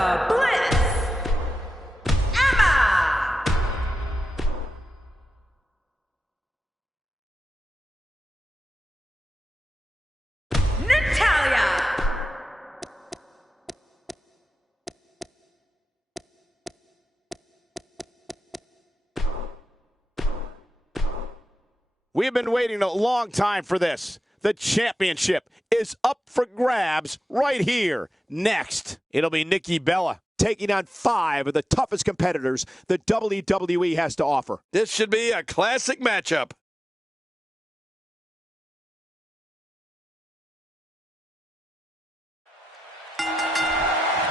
Alexa Bliss, Emma. Natalia. We've been waiting a long time for this. The championship is up for grabs right here. Next, it'll be Nikki Bella taking on 5 of the toughest competitors the WWE has to offer. This should be a classic matchup.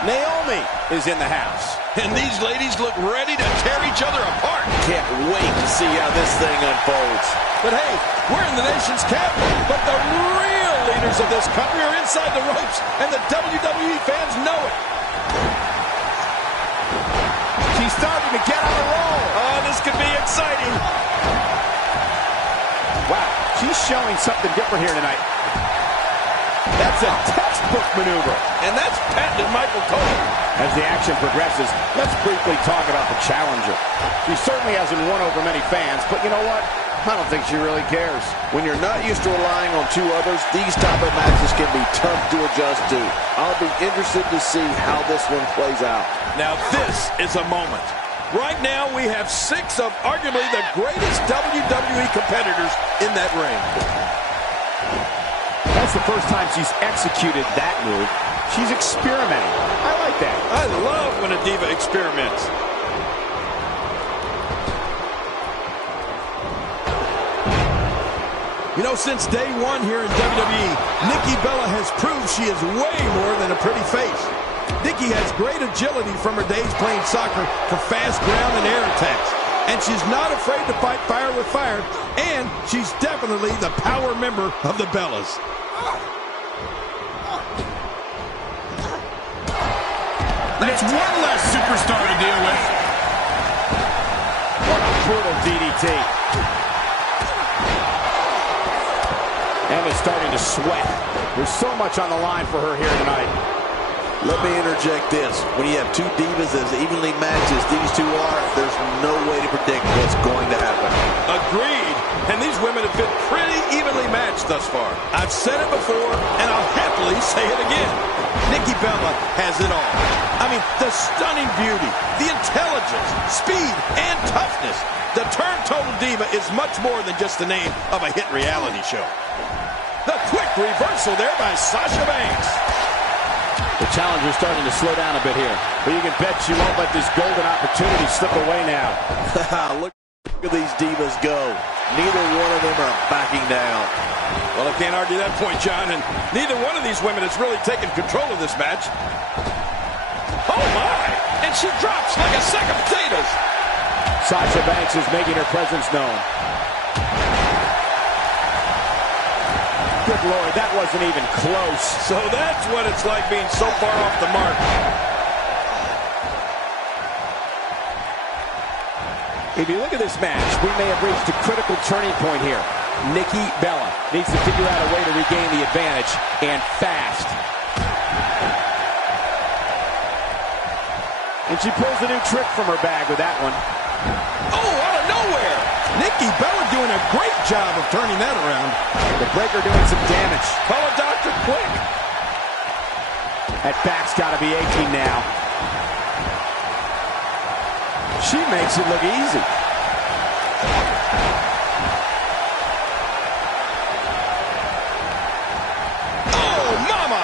Naomi is in the house. And these ladies look ready to tear each other apart. Can't wait to see how this thing unfolds. But hey, we're in the nation's capital. But the real leaders of this country are inside the ropes, and the WWE fans know it. She's starting to get on the roll. Oh, this could be exciting. Wow, she's showing something different here tonight. That's a textbook maneuver. And that's patented Michael Cole. As the action progresses, let's briefly talk about the challenger. She certainly hasn't won over many fans, but you know what? I don't think she really cares. When you're not used to relying on 2 others, these type of matches can be tough to adjust to. I'll be interested to see how this one plays out. Now this is a moment. Right now we have 6 of arguably the greatest WWE competitors in that ring. That's the first time she's executed that move. She's experimenting. I like that. I love when a diva experiments. You know, since day 1 here in WWE, Nikki Bella has proved she is way more than a pretty face. Nikki has great agility from her days playing soccer for fast ground and air attacks. And she's not afraid to fight fire with fire. And she's definitely the power member of the Bellas. That's one less superstar to deal with. What a brutal DDT. Emma's starting to sweat. There's so much on the line for her here tonight. Let me interject this. When you have 2 divas as evenly matched as these 2 are, there's no way to predict what's going to happen. Agreed. And these women have been pretty evenly matched thus far. I've said it before, and I'll happily say it again. Nikki Bella has it all. I mean, the stunning beauty, the intelligence, speed, and toughness. The term Total Diva is much more than just the name of a hit reality show. The quick reversal there by Sasha Banks. The challenger's starting to slow down a bit here. But you can bet she won't let this golden opportunity slip away now. Look at these divas go. Neither one of them are backing down. Well, I can't argue that point, John, and neither one of these women has really taken control of this match. Oh, my! And she drops like a sack of potatoes. Sasha Banks is making her presence known. Good Lord, that wasn't even close. So that's what it's like being so far off the mark. If you look at this match, we may have reached a critical turning point here. Nikki Bella needs to figure out a way to regain the advantage, and fast. And she pulls a new trick from her bag with that one. Oh, out of nowhere! Nikki Bella doing a great job of turning that around. The breaker doing some damage. Call a doctor quick. That back's got to be aching now. She makes it look easy. Oh, mama!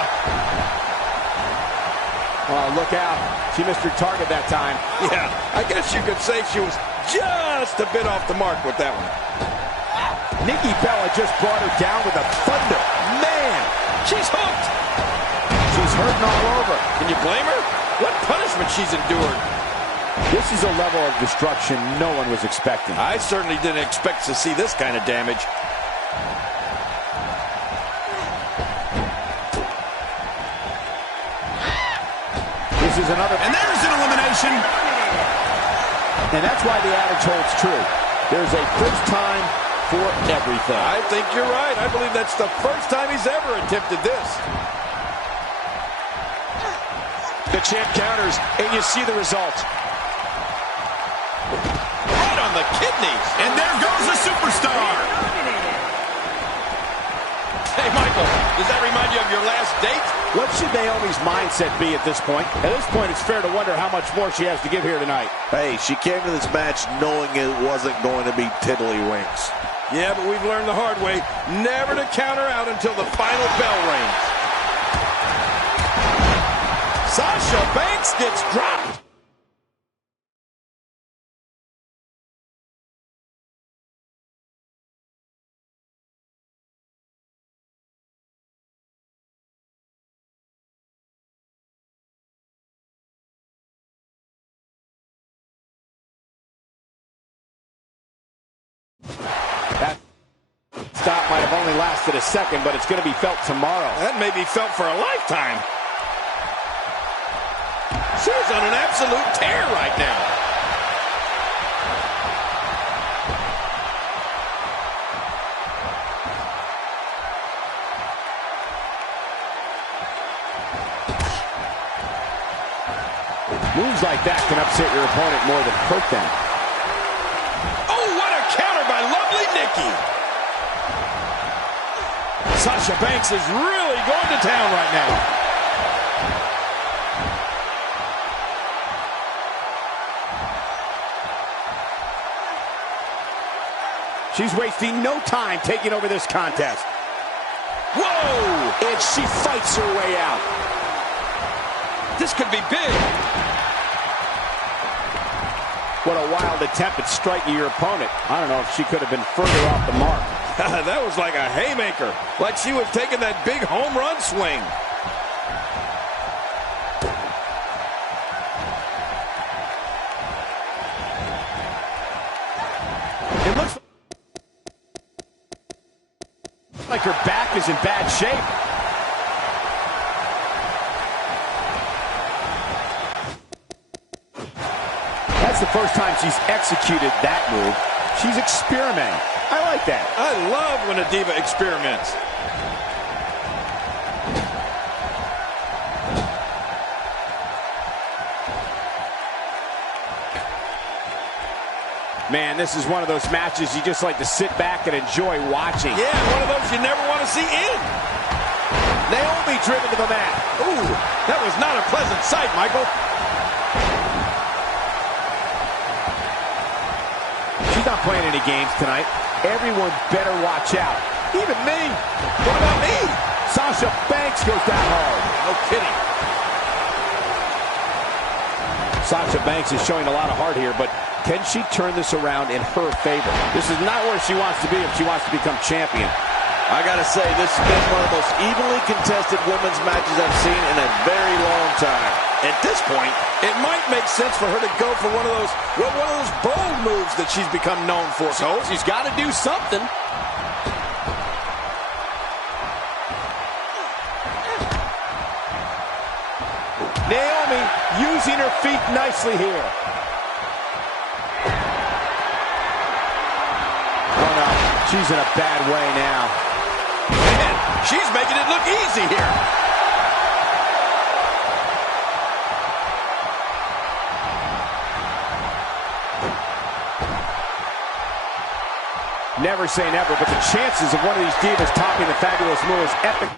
Oh, look out. She missed her target that time. Yeah, I guess you could say she was just a bit off the mark with that one. Nikki Bella just brought her down with a thunder. Man, she's hooked. She's hurting all over. Can you blame her? What punishment she's endured. This is a level of destruction no one was expecting. I certainly didn't expect to see this kind of damage. This is another... And there's an elimination. And that's why the adage holds true. There's a first time for everything. I think you're right. I believe that's the first time he's ever attempted this. The champ counters, and you see the result. Right on the kidneys. And there goes the superstar. Hey, Michael, does that remind you of your last date? What should Naomi's mindset be at this point? At this point, it's fair to wonder how much more she has to give here tonight. Hey, she came to this match knowing it wasn't going to be tiddlywinks. Yeah, but we've learned the hard way never to counter out until the final bell rings. Sasha Banks gets dropped. That stop might have only lasted a second, but it's going to be felt tomorrow. That may be felt for a lifetime. She's on an absolute tear right now. Moves like that can upset your opponent more than hurt them. Oh, what a counter by lovely Nikki. Sasha Banks is really going to town right now. She's wasting no time taking over this contest. Whoa! And she fights her way out. This could be big. What a wild attempt at striking your opponent. I don't know if she could have been further off the mark. That was like a haymaker. Like she was taking that big home run swing. It looks like her back is in bad shape. That's the first time she's executed that move. She's experimenting. I like that. I love when a diva experiments. Man, this is one of those matches you just like to sit back and enjoy watching. Yeah, one of those you never want to see end. Naomi driven to the mat. Ooh, that was not a pleasant sight, Michael. She's not playing any games tonight. Everyone better watch out. Even me. What about me? Sasha Banks goes down hard. No kidding. Sasha Banks is showing a lot of heart here, but can she turn this around in her favor? This is not where she wants to be if she wants to become champion. I gotta say, this has been one of the most evenly contested women's matches I've seen in a very long time. At this point, it might make sense for her to go for one of those bold moves that she's become known for. So She's got to do something. Naomi using her feet nicely here. Oh no, she's in a bad way now. man, she's making it look easy here. Never say never, but the chances of one of these divas topping the fabulous move is epic.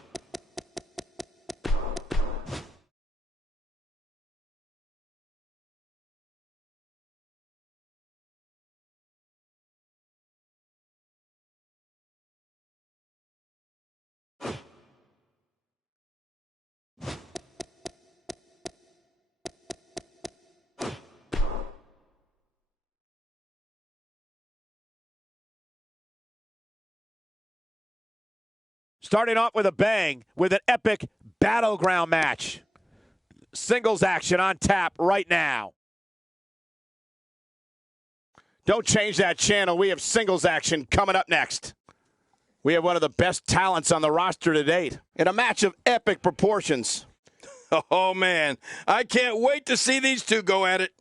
Starting off with a bang with an epic battleground match. Singles action on tap right now. Don't change that channel. We have singles action coming up next. We have one of the best talents on the roster to date in a match of epic proportions. Oh, man, I can't wait to see these two go at it.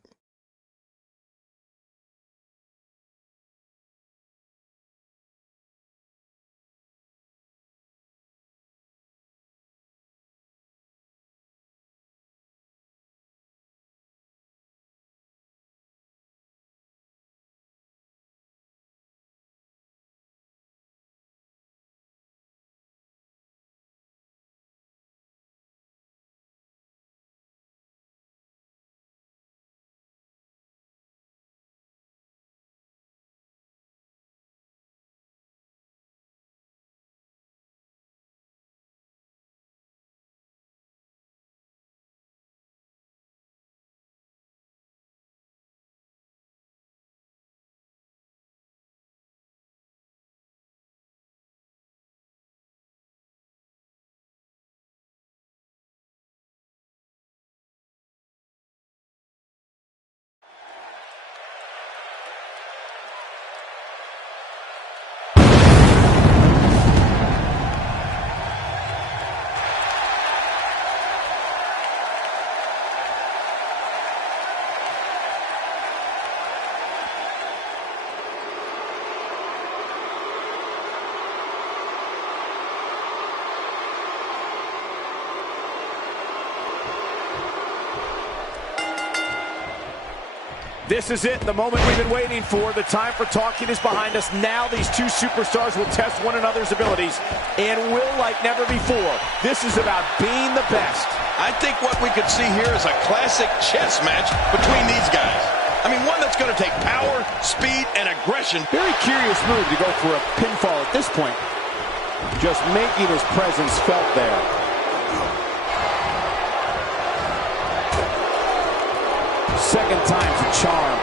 This is it, the moment we've been waiting for. The time for talking is behind us. Now these two superstars will test one another's abilities and will like never before. This is about being the best. I think what we could see here is a classic chess match between these guys. I mean, one that's going to take power, speed, and aggression. Very curious move to go for a pinfall at this point. Just making his presence felt there. Second time's a charm.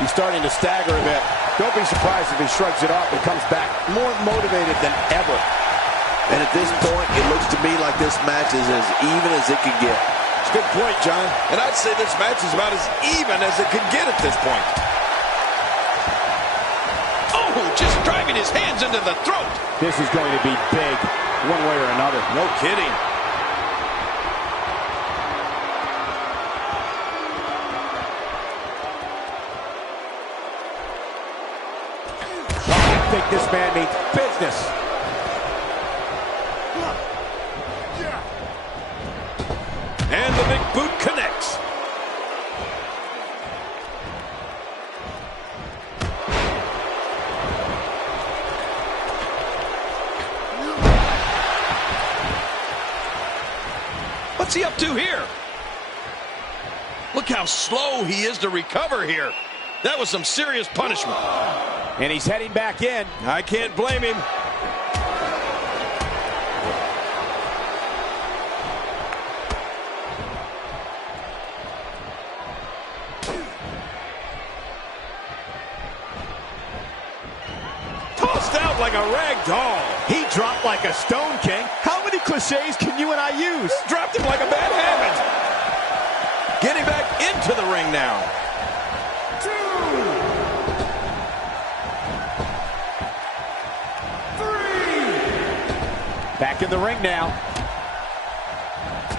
He's starting to stagger a bit. Don't be surprised if he shrugs it off and comes back more motivated than ever. And at this point, it looks to me like this match is as even as it can get. It's a good point, John. And I'd say this match is about as even as it could get at this point. Oh, just driving his hands into the throat. This is going to be big, one way or another. No kidding. I think this man means business. And the big boot connects. What's he up to here? Look how slow he is to recover here. That was some serious punishment. And he's heading back in. I can't blame him. Tossed out like a rag doll. He dropped like a stone king. How many cliches can you and I use? Dropped him like a bad habit. Getting back into the ring now. Back in the ring now.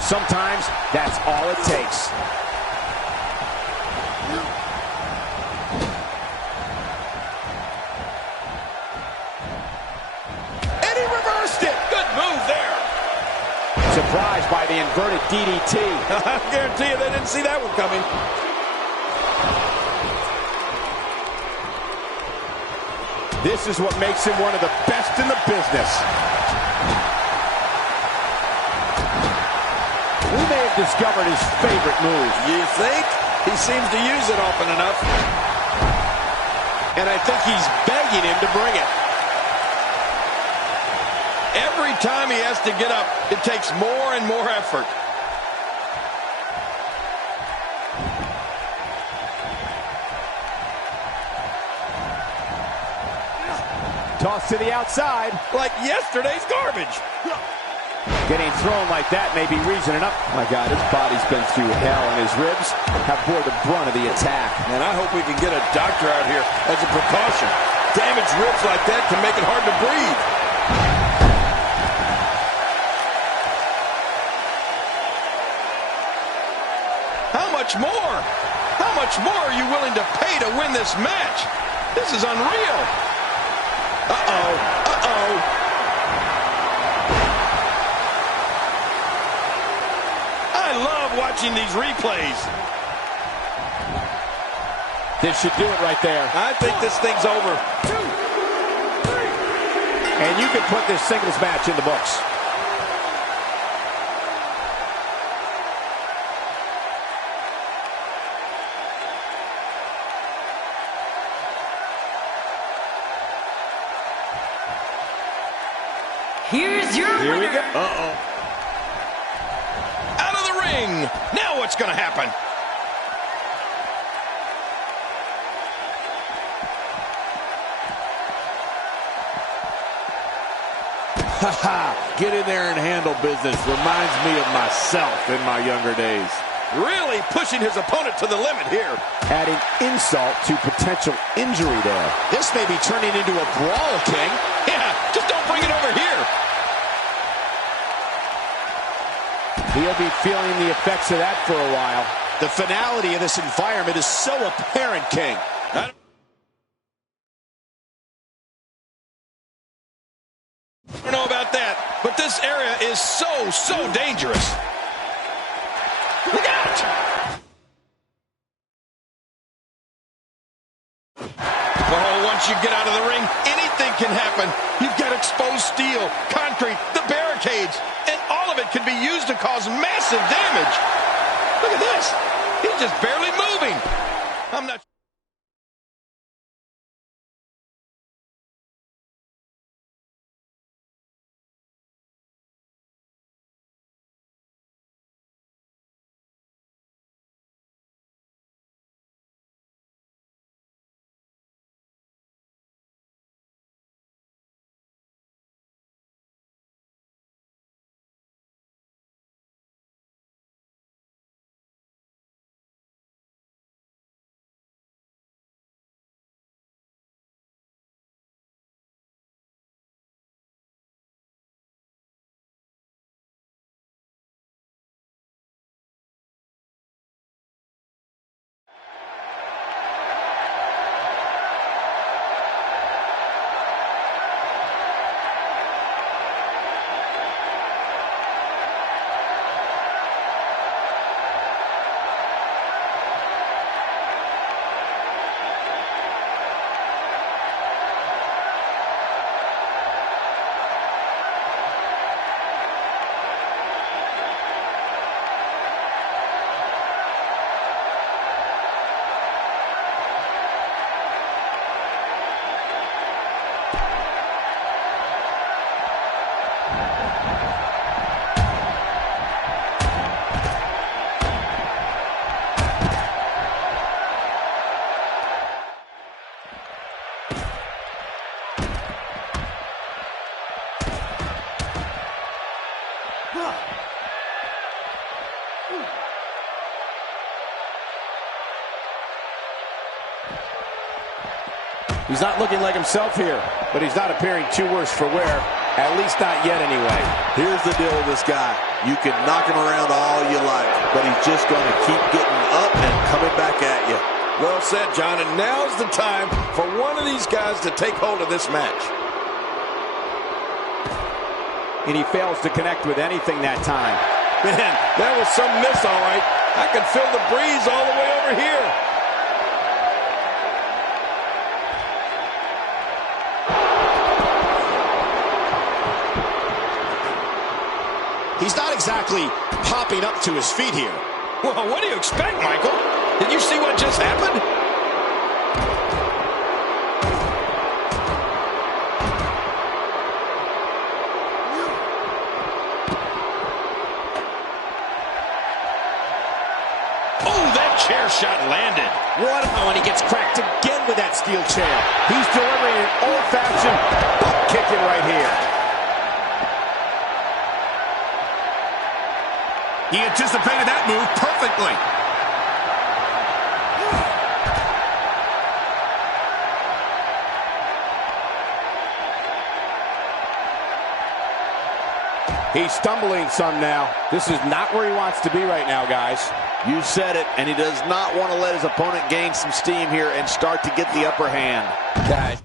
Sometimes that's all it takes. And he reversed it. Good move there. Surprised by the inverted DDT. I guarantee you they didn't see that one coming. This is what makes him one of the best in the business. We may have discovered his favorite move. You think? He seems to use it often enough. And I think he's begging him to bring it. Every time he has to get up, it takes more and more effort. Toss to the outside. Like yesterday's garbage. Getting thrown like that may be reason enough. My God, his body's been through hell, and his ribs have bore the brunt of the attack. And I hope we can get a doctor out here as a precaution. Damaged ribs like that can make it hard to breathe. How much more? How much more are you willing to pay to win this match? This is unreal. Uh-oh. Uh-oh. I love watching these replays. This should do it right there. I think this thing's over. And you can put this singles match in the books. Here's your Here we winner. go. Uh-oh. Out of the ring. Now what's going to happen? Get in there and handle business. Reminds me of myself in my younger days. Really pushing his opponent to the limit here. Adding insult to potential injury there. This may be turning into a brawl, King. Yeah, just don't bring it over here. He'll be feeling the effects of that for a while. The finality of this environment is so apparent, King. I don't know about that, but this area is so dangerous. Look out! Oh, once you get out of the ring, anything can happen. You've got exposed steel, concrete, the barricades, and all of it can be used to cause massive damage. Look at this. He's just barely moving. I'm not... He's not looking like himself here, but he's not appearing too worse for wear, at least not yet anyway. Here's the deal with this guy. You can knock him around all you like, but he's just going to keep getting up and coming back at you. Well said, John, and now's the time for one of these guys to take hold of this match. And he fails to connect with anything that time. Man, that was some miss, all right. I can feel the breeze all the way over here. He's not exactly popping up to his feet here. Well, what do you expect, Michael? Did you see what just happened? Oh, that chair shot landed. What? Oh, and he gets cracked again with that steel chair. He's delivering an old-fashioned butt kicking right here. He anticipated that move perfectly. He's stumbling some now. This is not where he wants to be right now, guys. You said it, and he does not want to let his opponent gain some steam here and start to get the upper hand. Guys.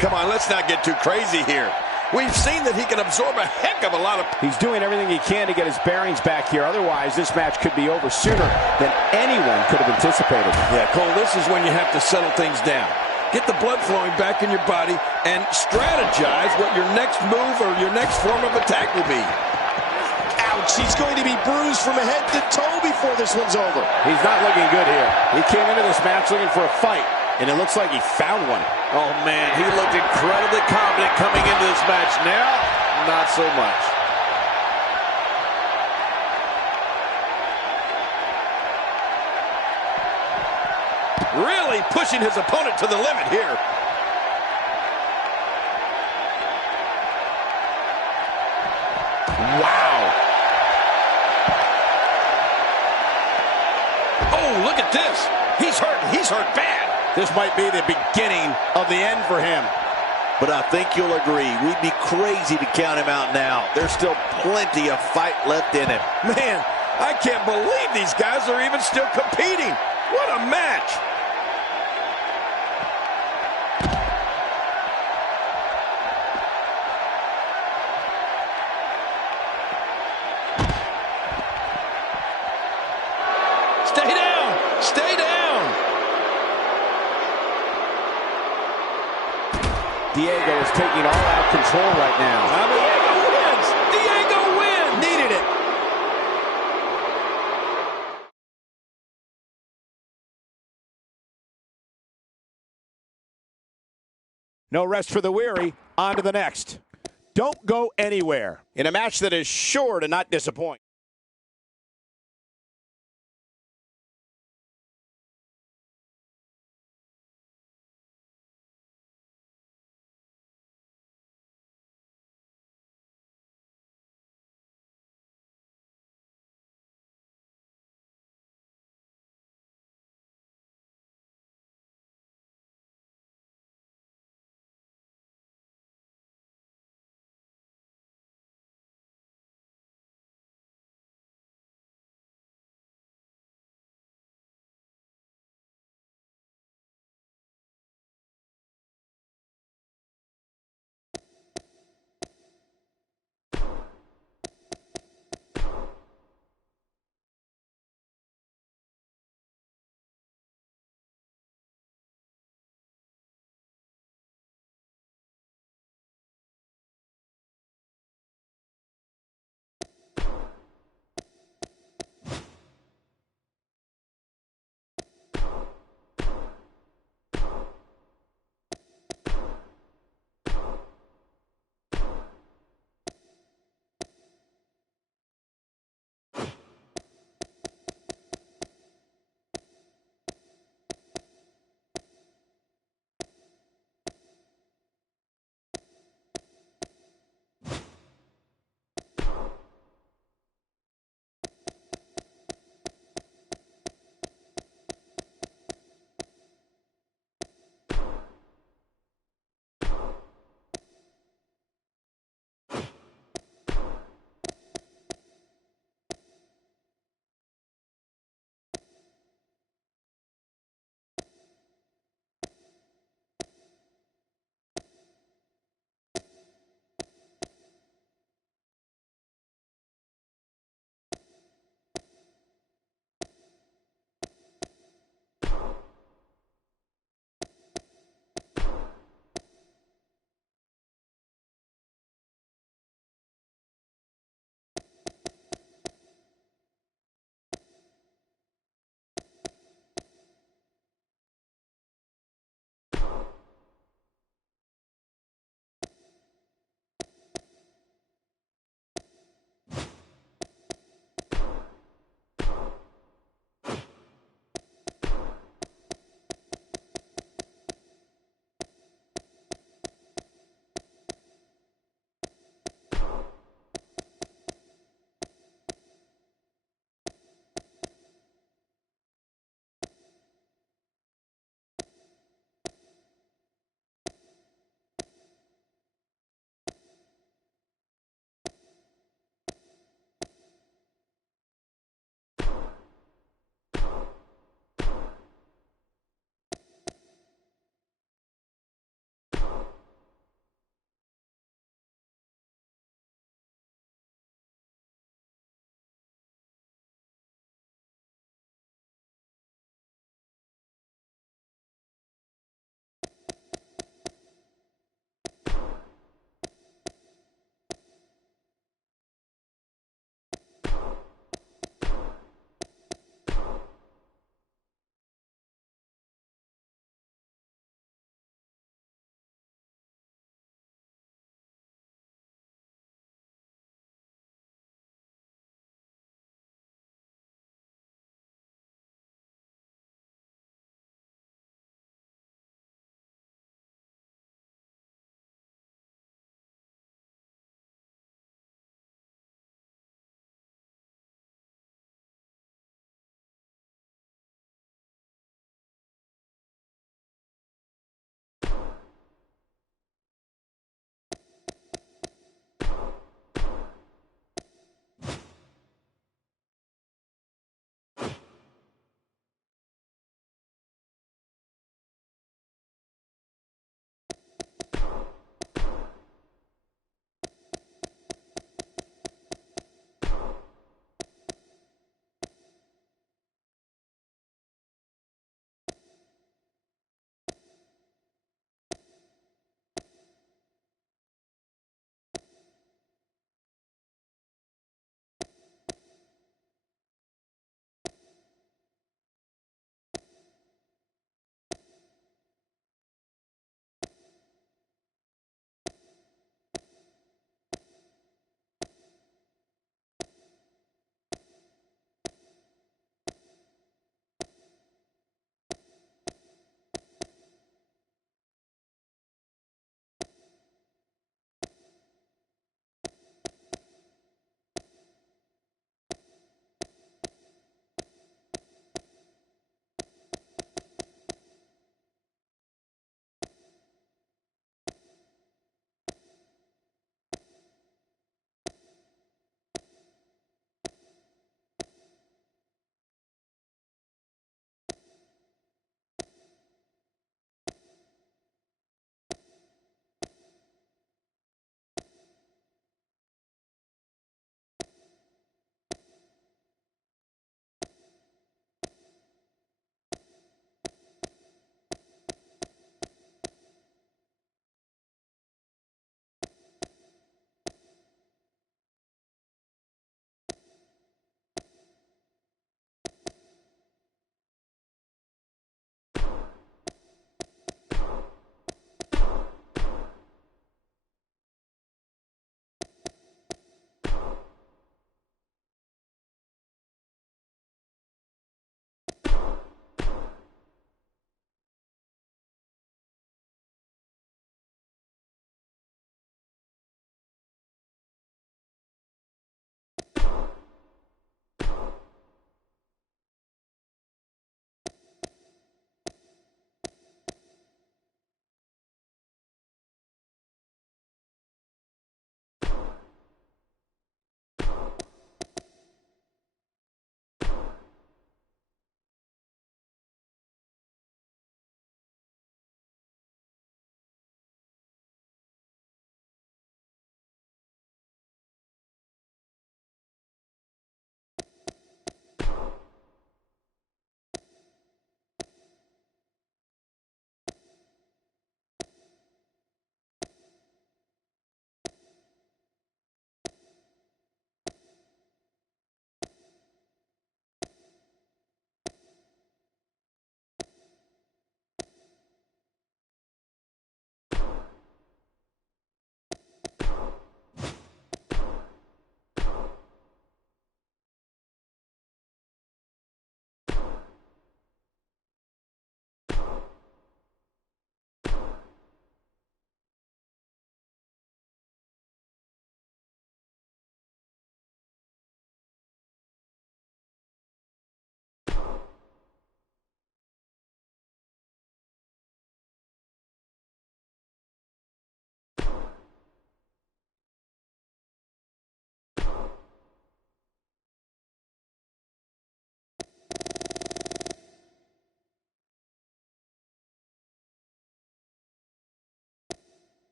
Come on, let's not get too crazy here. We've seen that he can absorb a heck of a lot of... He's doing everything he can to get his bearings back here. Otherwise, this match could be over sooner than anyone could have anticipated. Yeah, Cole, this is when you have to settle things down. Get the blood flowing back in your body and strategize what your next move or your next form of attack will be. Ouch, he's going to be bruised from head to toe before this one's over. He's not looking good here. He came into this match looking for a fight, and it looks like he found one. Oh, man, he looked incredibly confident coming into this match. Now, not so much. Really pushing his opponent to the limit here. Wow. Oh, look at this. He's hurt. He's hurt bad. This might be the beginning of the end for him. But I think you'll agree, we'd be crazy to count him out now. There's still plenty of fight left in him. Man, I can't believe these guys are even still competing. What a match. Stay down. Stay down. Diego is taking all-out control right now. Diego wins. Diego wins. Needed it. No rest for the weary. On to the next. Don't go anywhere in a match that is sure to not disappoint.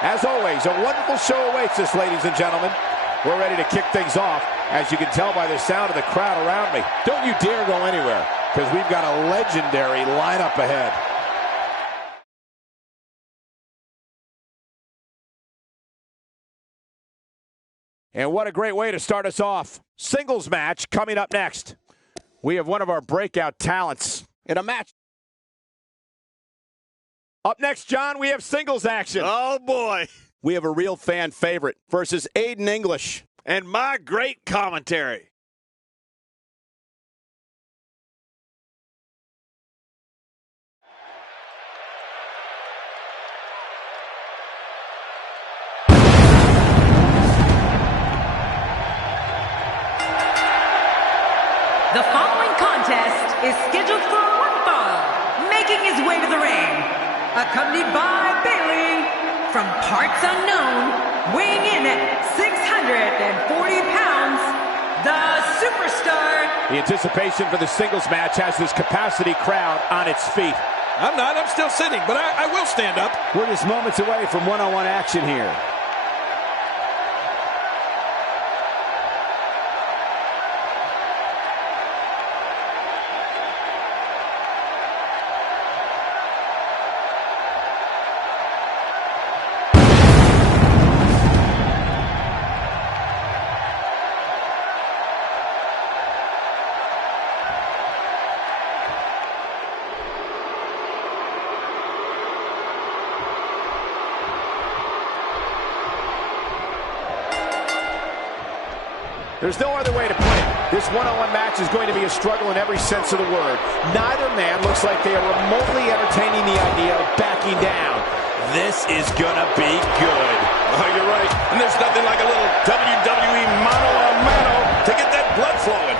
As always, a wonderful show awaits us, ladies and gentlemen. We're ready to kick things off, as you can tell by the sound of the crowd around me. Don't you dare go anywhere, because we've got a legendary lineup ahead. And what a great way to start us off. Singles match coming up next. We have one of our breakout talents in a match. Up next, John, we have singles action. Oh, boy. We have a real fan favorite versus Aiden English. And my great commentary. The following contest is scheduled for one fall. Making his way to the ring, accompanied by Bailey, from parts unknown, weighing in at 640 pounds, the Superstar. The anticipation for the singles match has this capacity crowd on its feet. I'm still sitting, but I will stand up. We're just moments away from one-on-one action here. There's no other way to put it. This one-on-one match is going to be a struggle in every sense of the word. Neither man looks like they are remotely entertaining the idea of backing down. This is gonna be good. Oh, you're right. And there's nothing like a little WWE mano-a-mano to get that blood flowing.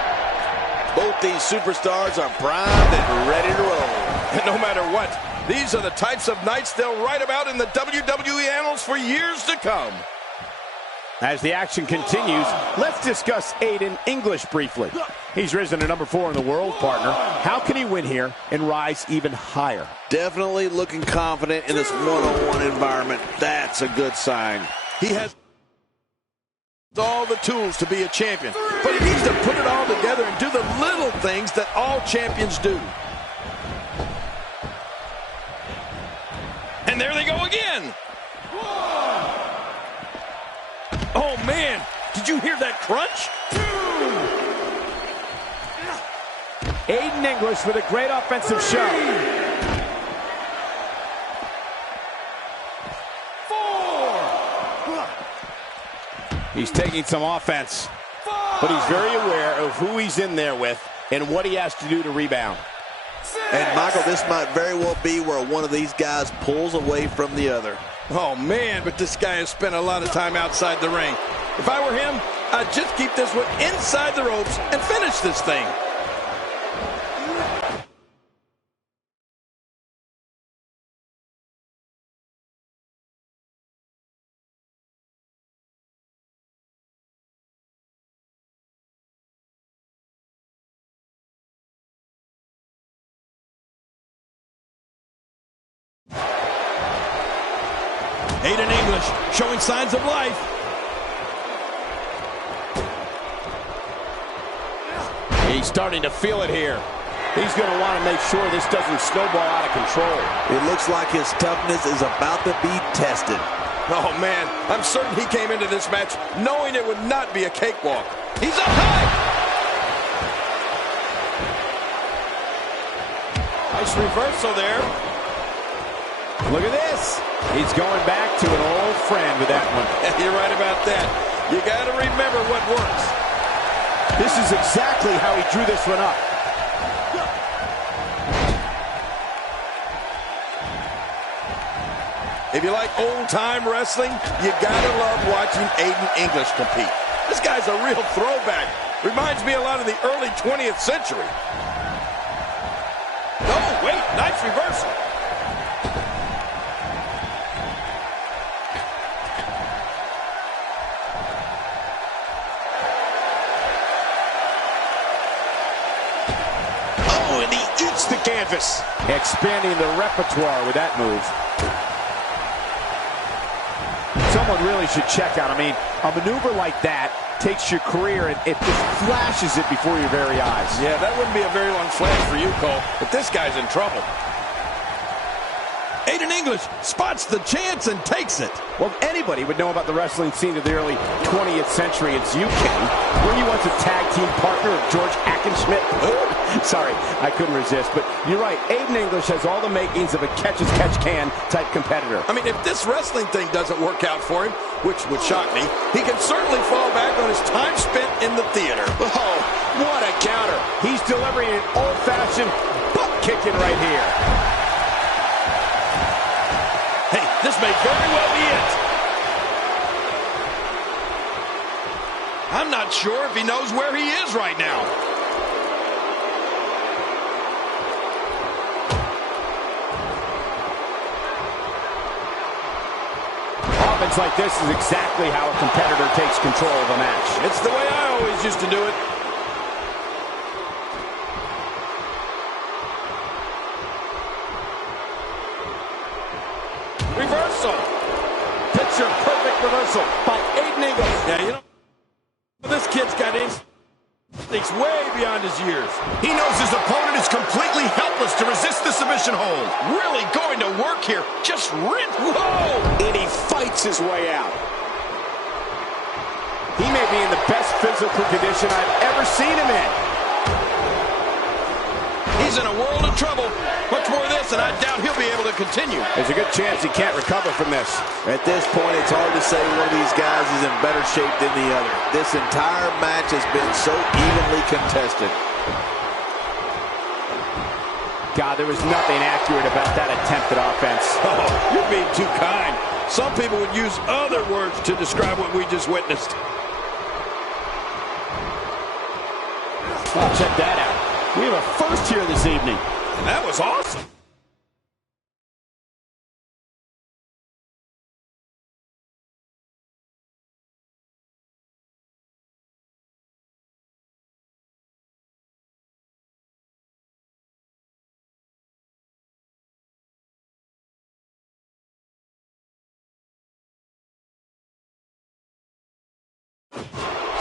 Both these superstars are primed and ready to roll. And no matter what, these are the types of nights they'll write about in the WWE annals for years to come. As the action continues, let's discuss Aiden English briefly. He's risen to number 4 in the world, partner. How can he win here and rise even higher? Definitely looking confident in this one-on-one environment. That's a good sign. He has all the tools to be a champion, but he needs to put it all together and do the little things that all champions do. And there they go again. Oh, man. Did you hear that crunch? Aiden English with a great offensive shove. 4. He's taking some offense, but he's very aware of who he's in there with and what he has to do to rebound. 6. And, Michael, this might very well be where one of these guys pulls away from the other. Oh, man, but this guy has spent a lot of time outside the ring. If I were him, I'd just keep this one inside the ropes and finish this thing. Aiden English showing signs of life. He's starting to feel it here. He's going to want to make sure this doesn't snowball out of control. It looks like his toughness is about to be tested. Oh, man, I'm certain he came into this match knowing it would not be a cakewalk. He's up high. Nice reversal there. Look at this. He's going back to an old friend with that one. You're right about that. You got to remember what works. This is exactly how he drew this one up. If you like old-time wrestling, you gotta love watching Aiden English compete. This guy's a real throwback. Reminds me a lot of the early 20th century. Oh, wait, nice reversal. Oh, and he eats the canvas. Expanding the repertoire with that move. Someone really should check out. I mean, a maneuver like that takes your career and it just flashes it before your very eyes. Yeah, that wouldn't be a very long flash for you, Cole, but this guy's in trouble. Aiden English spots the chance and takes it. Well, if anybody would know about the wrestling scene of the early 20th century, it's you, Kenny. Were you once a tag team partner of George Hackenschmidt? Sorry, I couldn't resist, but you're right. Aiden English has all the makings of a catch-as-catch-can type competitor. I mean, if this wrestling thing doesn't work out for him, which would shock me, he can certainly fall back on his time spent in the theater. Oh, what a counter. He's delivering an old-fashioned butt-kicking right here. Hey, this may very well be it. I'm not sure if he knows where he is right now. Offense like this is exactly how a competitor takes control of a match. It's the way I always used to do it. Reversal. Picture perfect reversal by Aiden English. Yeah, you know, this kid's got instincts way beyond his years. He knows his opponent is completely helpless to resist the submission hold. Really going to work here. Just rip. Whoa! And he fights his way out. He may be in the best physical condition I've ever seen him in. He's in a world of trouble. Much more of this, and I doubt he'll be able to continue. There's a good chance he can't recover from this. At this point, it's hard to say one of these guys is in better shape than the other. This entire match has been so evenly contested. God, there was nothing accurate about that attempted offense. Oh, you're being too kind. Some people would use other words to describe what we just witnessed. Oh, check that out. We have a first here this evening. That was awesome.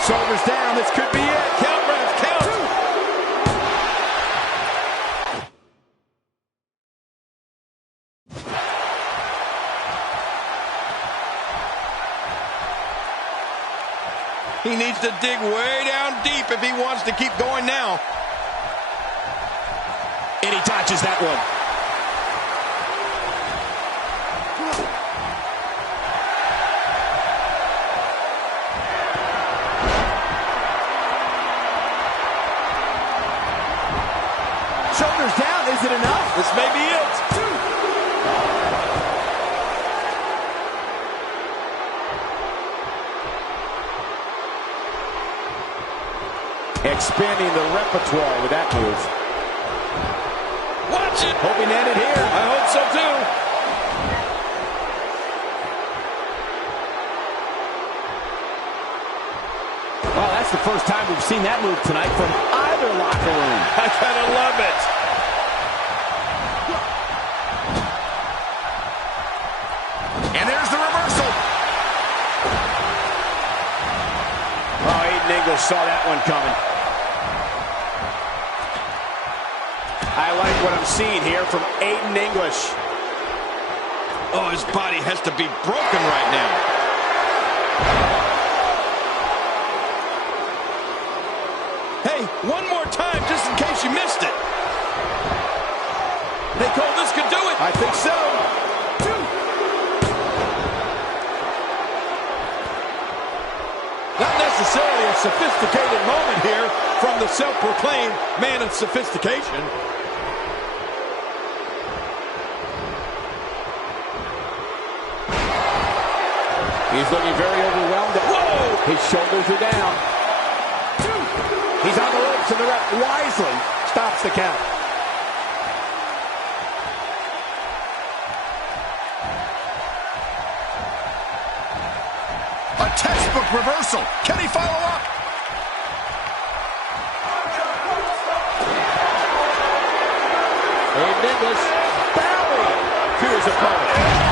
Shoulders down. This could be it. Count, Ref, count. He needs to dig way down deep if he wants to keep going now. And he touches that one. Shoulders down. Is it enough? This may be it. Expanding the repertoire with that move. Watch it. Hoping to end it here. I hope so too. Well, that's the first time we've seen that move tonight from either locker room. I kind of love it. And there's the reversal. Oh, Aiden English saw that one coming. I like what I'm seeing here from Aiden English. Oh, his body has to be broken right now. Hey, one more time, just in case you missed it. Hey, Cole, this could do it. I think so. Not necessarily a sophisticated moment here from the self-proclaimed man of sophistication. He's looking very overwhelmed. Whoa! His shoulders are down. He's on the ropes, and the ref wisely stops the count. A textbook reversal. Can he follow up? Aiden English bowing to his opponent.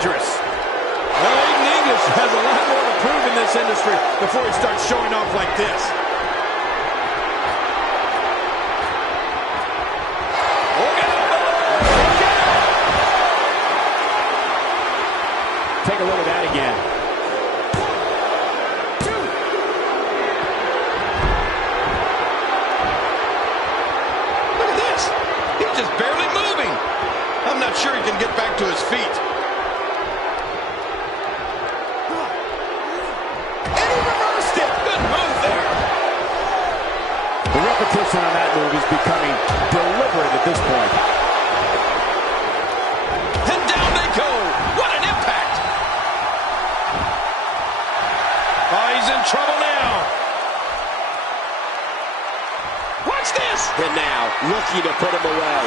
dangerous. Well, Aiden English has a lot more to prove in this industry before he starts showing off like this. Take a look at that again. Look at this. He's just barely moving. I'm not sure he can get back to his feet. And he reversed it. Good move there. The repetition on that move is becoming deliberate at this point. And down they go. What an impact. Oh, he's in trouble now. Watch this. And now, looking to put him away.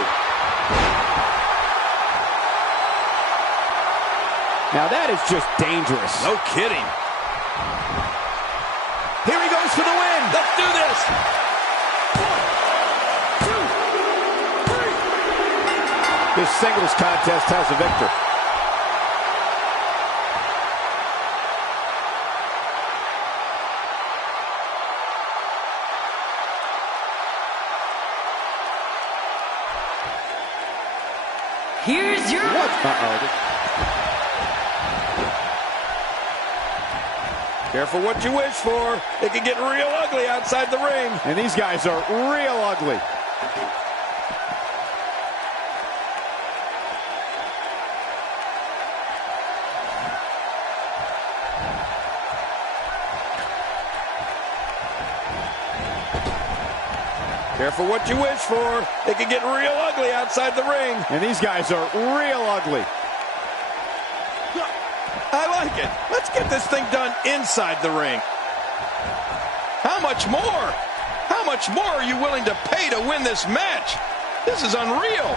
Now that is just dangerous. No kidding. Here he goes for the win. Let's do this. 1, 2, 3. This singles contest has a victor. Here's your... Careful what you wish for. It can get real ugly outside the ring. And these guys are real ugly. Careful what you wish for. It can get real ugly outside the ring. And these guys are real ugly. I like it. Let's get this thing done inside the ring. How much more? How much more are you willing to pay to win this match? This is unreal.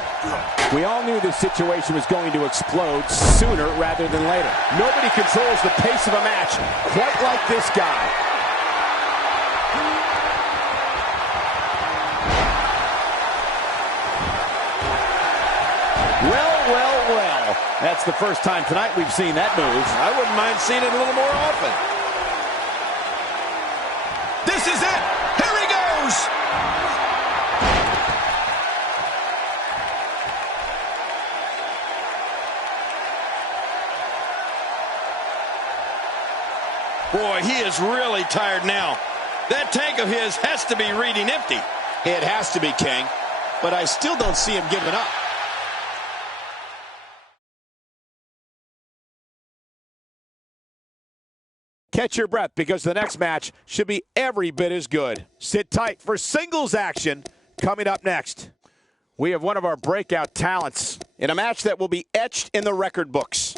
We all knew this situation was going to explode sooner rather than later. Nobody controls the pace of a match quite like this guy. Well. That's the first time tonight we've seen that move. I wouldn't mind seeing it a little more often. This is it. Here he goes. Boy, he is really tired now. That tank of his has to be reading empty. It has to be, King. But I still don't see him giving up. Catch your breath because the next match should be every bit as good. Sit tight for singles action coming up next. We have one of our breakout talents in a match that will be etched in the record books.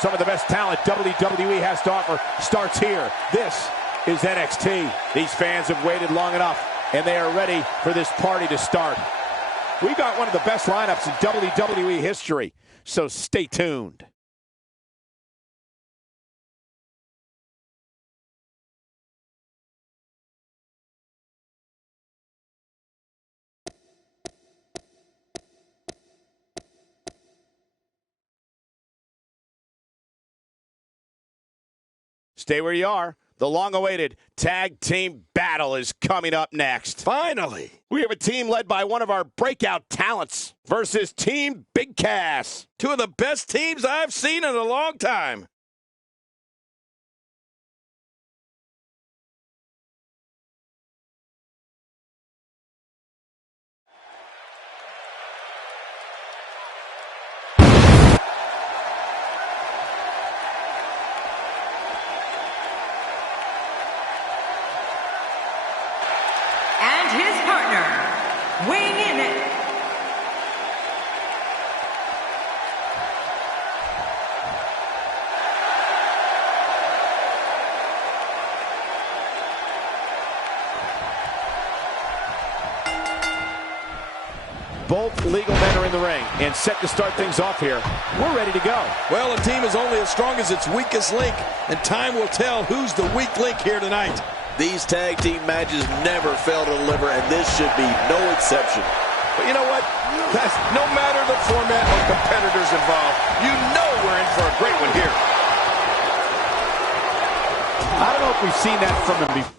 Some of the best talent WWE has to offer starts here. This is NXT. These fans have waited long enough, and they are ready for this party to start. We got one of the best lineups in WWE history, so stay tuned. Stay where you are. The long-awaited tag team battle is coming up next. Finally. We have a team led by one of our breakout talents versus Team Big Cass. Two of the best teams I've seen in a long time. And his partner, weighing in at both legal men are in the ring and set to start things off here. We're ready to go. Well, a team is only as strong as its weakest link, and time will tell who's the weak link here tonight. These tag team matches never fail to deliver, and this should be no exception. But you know what? No matter the format or competitors involved, you know we're in for a great one here. I don't know if we've seen that from him before.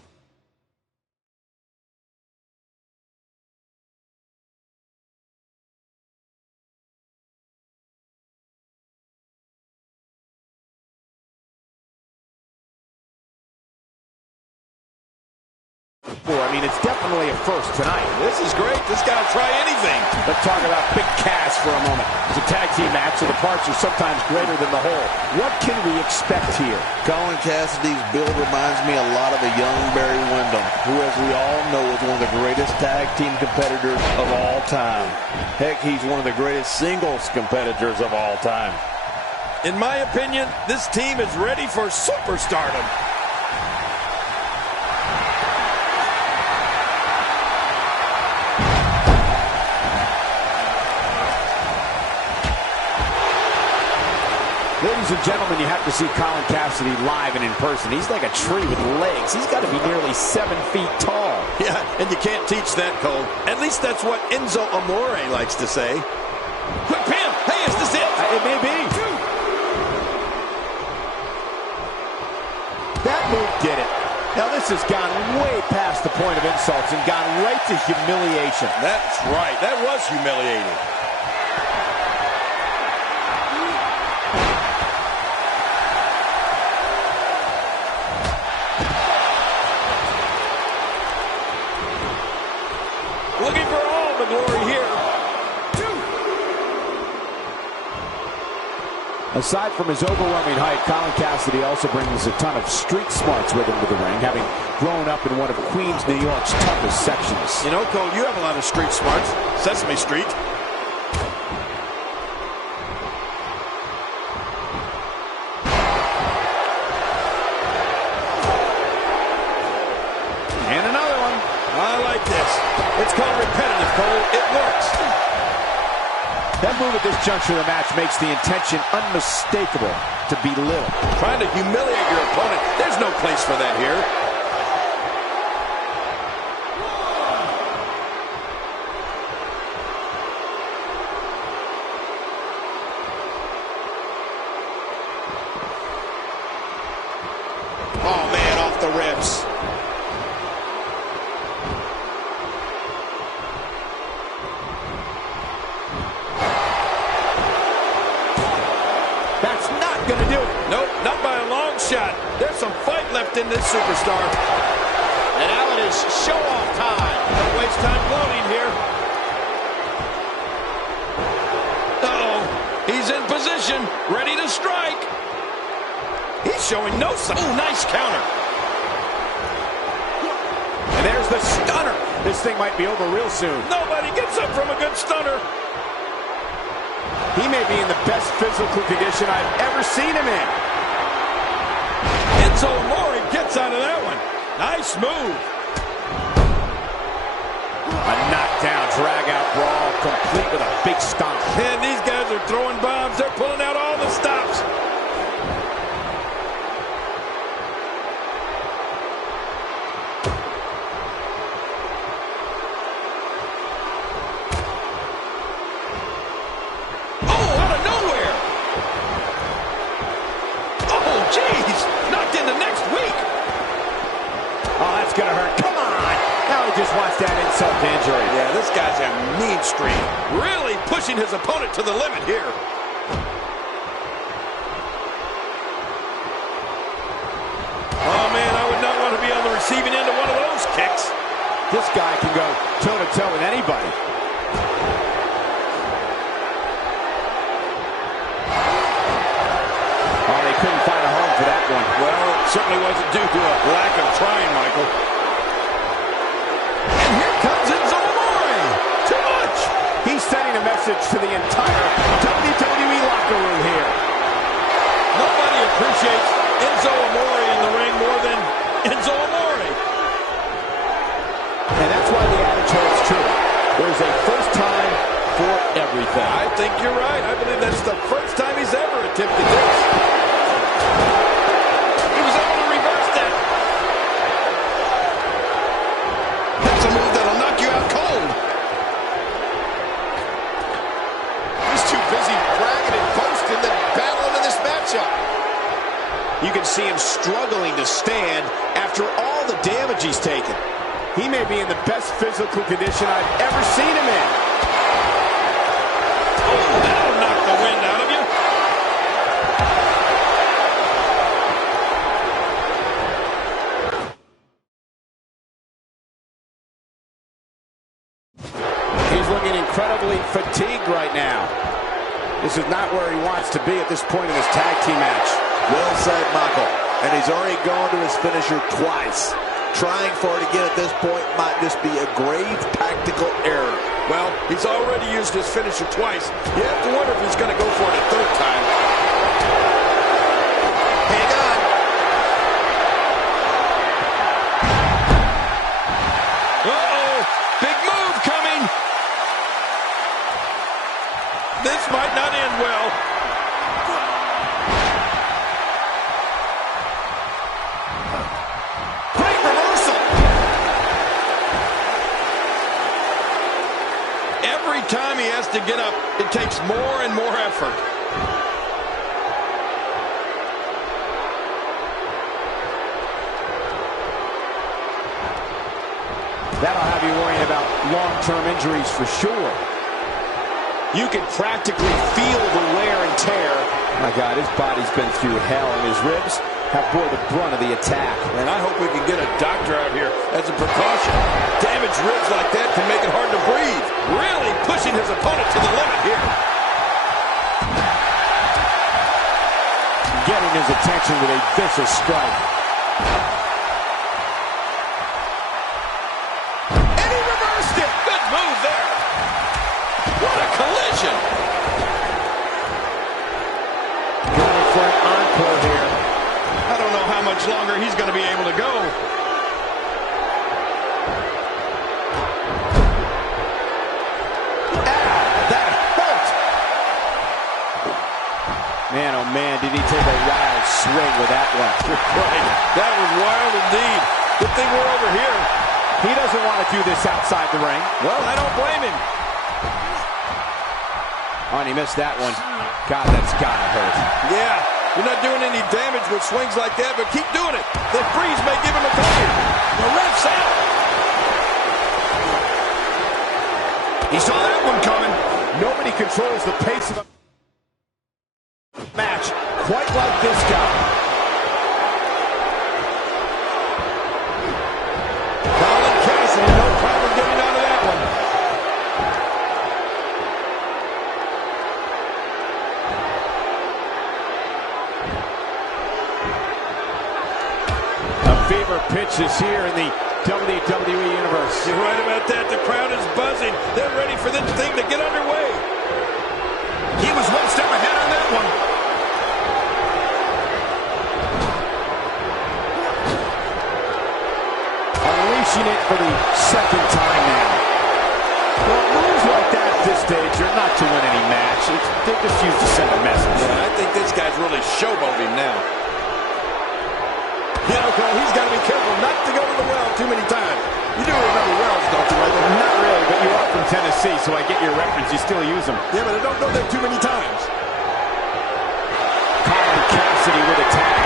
I mean, it's definitely a first tonight. This is great. This guy will try anything. Let's talk about Big Cass for a moment. It's a tag team match, so the parts are sometimes greater than the whole. What can we expect here? Colin Cassidy's build reminds me a lot of a young Barry Windham, who, as we all know, is one of the greatest tag team competitors of all time. Heck, he's one of the greatest singles competitors of all time. In my opinion, this team is ready for superstardom. Ladies and gentlemen, you have to see Colin Cassidy live and in person. He's like a tree with legs. He's got to be nearly 7 feet tall. Yeah, and you can't teach that, Cole. At least that's what Enzo Amore likes to say. Quick pin! Hey, is this it? It may be. That move did it. Now this has gone way past the point of insults and gone right to humiliation. That's right. That was humiliating. Looking for all the glory here. Aside from his overwhelming height, Colin Cassidy also brings a ton of street smarts with him to the ring, having grown up in one of Queens, New York's toughest sections. You know, Cole, you have a lot of street smarts. Sesame Street. And another one. I like this. It's called repetitive, Cole. It works. That move at this juncture of the match makes the intention unmistakable to belittle. Trying to humiliate your opponent. There's no place for that here. Oh, man, off the ribs. That's not going to do it. Nope, not by a long shot. There's some fight left in this superstar. And now it is show-off time. Don't waste time gloating here. Uh-oh. He's in position, ready to strike. He's showing no sign. Oh, nice counter. And there's the stunner. This thing might be over real soon. Nobody gets up from a good stunner. He may be in the best physical condition I've ever seen him in. Enzo Amore gets out of that one. Nice move. A knockdown, drag-out brawl, complete with a big stomp. And these guys are throwing bombs. They're pulling out all the stops. Gonna hurt. Come on! Now he just wants that insult to injury. Yeah, this guy's a mean streak. Really pushing his opponent to the limit here. Oh, man, I would not want to be on the receiving end of one of those kicks. This guy can go toe-to-toe with anybody. Oh, they couldn't find a home for that one. Well, it certainly wasn't due to a lack of trying, Michael. And here comes think you're right. I believe that's the first time he's ever attempted this. He was able to reverse that. That's a move that'll knock you out cold. He's too busy bragging and boasting than battling in this matchup. You can see him struggling to stand after all the damage he's taken. He may be in the best physical condition I've ever seen him in. Oh, that'll knock the wind out of you. He's looking incredibly fatigued right now. This is not where he wants to be at this point in this tag team match. Well said, Michael. And he's already gone to his finisher twice. Trying for it again at this point might just be a grave tactical error. Well, he's already used his finisher twice. You have to wonder if he's going to go for it a third time. Hang on. Uh-oh! Big move coming! This might not end well. Great reversal. Every time he has to get up, it takes more and more effort. That'll have you worrying about long-term injuries for sure. You can practically feel the wear and tear. My God, his body's been through hell, and his ribs have bore the brunt of the attack. And I hope we can get a doctor out here as a precaution. Damaged ribs like that can make it hard to breathe. Really pushing his opponent to the limit here. Getting his attention with a vicious strike. And he reversed it. Good move there. What a collision. Going for an encore here. I don't know how much longer he's going to be able to go. That hurt. Man, oh man, did he take a wild swing with that one. Right. That was wild indeed. Good thing we're over here. He doesn't want to do this outside the ring. Well, I don't blame him. Oh, and he missed that one. God, that's gotta hurt. Yeah, you're not doing any damage with swings like that, but keep doing it. The freeze may give him a cover. The ref's out. He saw that one coming. Nobody controls the pace of a match quite like this guy. Colin Cassidy, no problem getting out of that one. A fever pitch is here in the WWE Universe. You're right about that. The crowd is buzzing. They're ready for this thing to get underway. He was one step ahead on that one. Unleashing it for the second time now. Well, moves like that at this stage are not to win any match. They're just used to send a message. Yeah, I think this guy's really showboating now. Yeah, okay, he's got to be careful not to go to the well too many times. You do remember wells, don't you, Michael? Not really, but you are from Tennessee, so I get your reference. You still use them. Yeah, but I don't go there too many times. Colin Cassidy with a tag.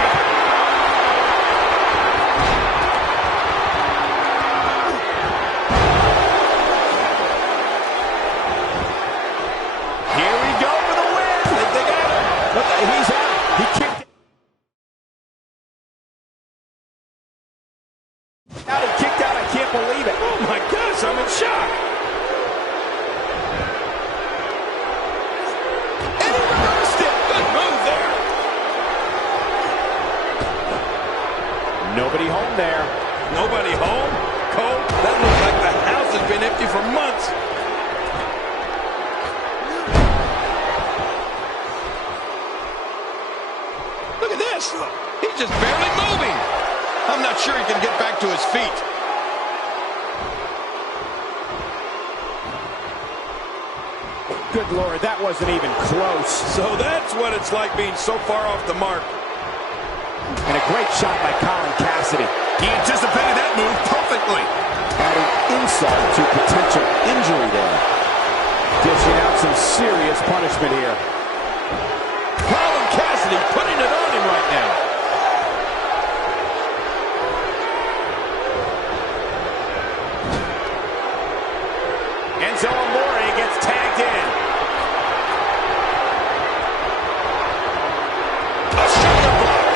Here we go for the win. They got him. Look, he's out. He kicked it. Out, he kicked out. I can't believe it. Oh, my gosh, I'm in shock. And he reversed it. Good move there. Nobody home there. Nobody home? Cole, that looks like the house has been empty for months. Look at this. He's just barely moving. I'm not sure he can get back to his feet. Good Lord, that wasn't even close. So that's what it's like being so far off the mark. And a great shot by Colin Cassidy. He anticipated that move perfectly. Adding insult to potential injury there. Dishing out some serious punishment here. Colin Cassidy putting it on him right now. Enzo Amore gets tagged in. A shoulder block.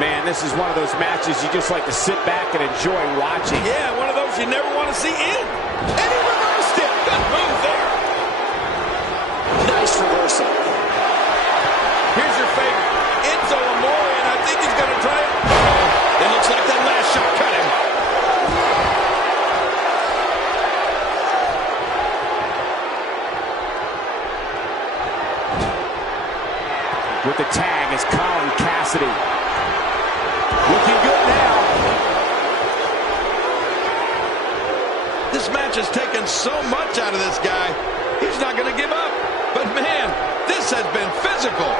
Man, this is one of those matches you just like to sit back and enjoy watching. Yeah, one of those you never want to see end. And he reversed it. Good move there. Nice reversal. Here's your favorite, Enzo Amore, and I think he's going to try it. It looks like that last shot cut him. With the tag is Colin Cassidy. Looking good now. This match has taken so much out of this guy. He's not going to give up. But man, this has been physical.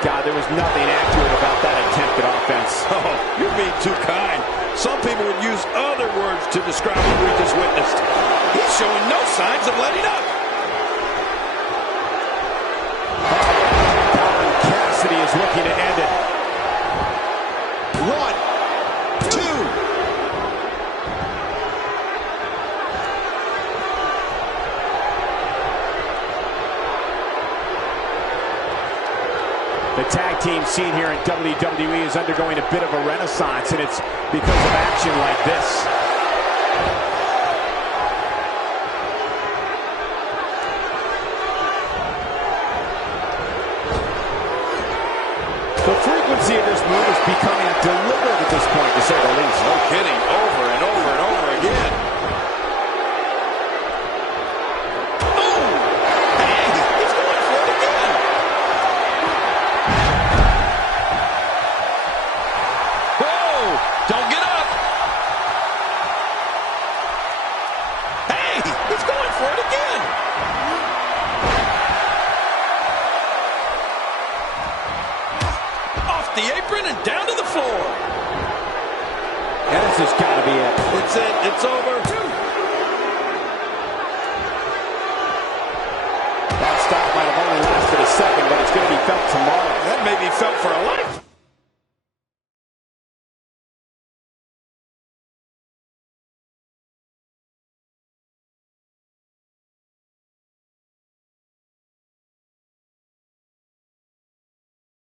God, there was nothing accurate about that attempted offense. Oh, you're being too kind. Some people would use other words to describe what we just witnessed. He's showing no signs of letting up. Colin Cassidy is looking to end it. 1, 2. The tag team scene here in WWE is undergoing a bit of a renaissance, and it's because of action like this. The frequency of this move is becoming deliberate at this point, to say the least. No kidding. Over and over and over again. Oh! Hey, he's going for it again. Whoa! Don't get up. Hey, he's going for it again. Off the apron and down to the floor. And this has got to be it. It's it. It's over. That stop might have only lasted a second, but it's going to be felt tomorrow. That may be felt for a life.